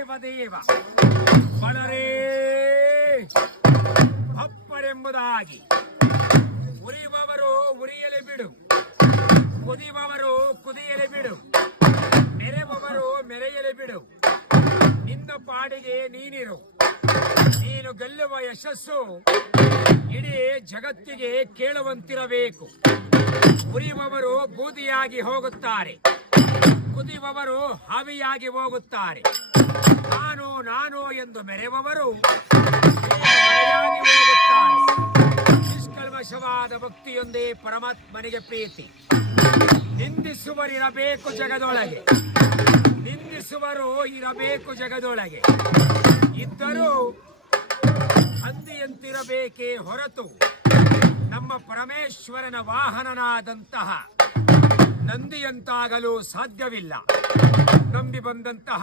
ದೇವ ಬಳರೇ ಅಪ್ಪರೆಂಬುದಾಗಿ ಉರಿಯುವವರು ಉರಿಯಲಿ ಬಿಡು, ಕುದಿಯುವವರು ಕುದಿಯಲಿ ಬಿಡು, ಮೆರೆಯುವವರು ಮೆರೆಯಲಿ ಬಿಡು. ನಿನ್ನ ಪಾಡಿಗೆ ನೀನಿರು. ನೀನು ಗೆಲ್ಲುವ ಯಶಸ್ಸು ಇಡೀ ಜಗತ್ತಿಗೆ ಕೇಳುವಂತಿರಬೇಕು. ಉರಿಯುವವರು ಬೂದಿಯಾಗಿ ಹೋಗುತ್ತಾರೆ, ಕುದಿಯುವವರು ಹಾವಿಯಾಗಿ ಹೋಗುತ್ತಾರೆ. ನಾನು ನಾನು ಎಂದು ಮೆರೆಯುವವರು ಮರೆಯಾಗಿ ಹೋಗುತ್ತಾರೆ. ನಿಷ್ಕಲ್ಮಶವಾದ ಭಕ್ತಿಯೊಂದೇ ಪರಮಾತ್ಮನಿಗೆ ಪ್ರೀತಿ. ನಿಂದಿಸುವರಿರಬೇಕು ಜಗದೊಳಗೆ, ನಿಂದಿಸುವರು ಇರಬೇಕು ಜಗದೊಳಗೆ. ಇದ್ದರೂ ಹಂದಿಯಂತಿರಬೇಕೇ ಹೊರತು ನಮ್ಮ ಪರಮೇಶ್ವರನ ವಾಹನನಾದಂತಹ ನಂದಿಯಂತಾಗಲು ಸಾಧ್ಯವಿಲ್ಲ. ನಂಬಿ ಬಂದಂತಹ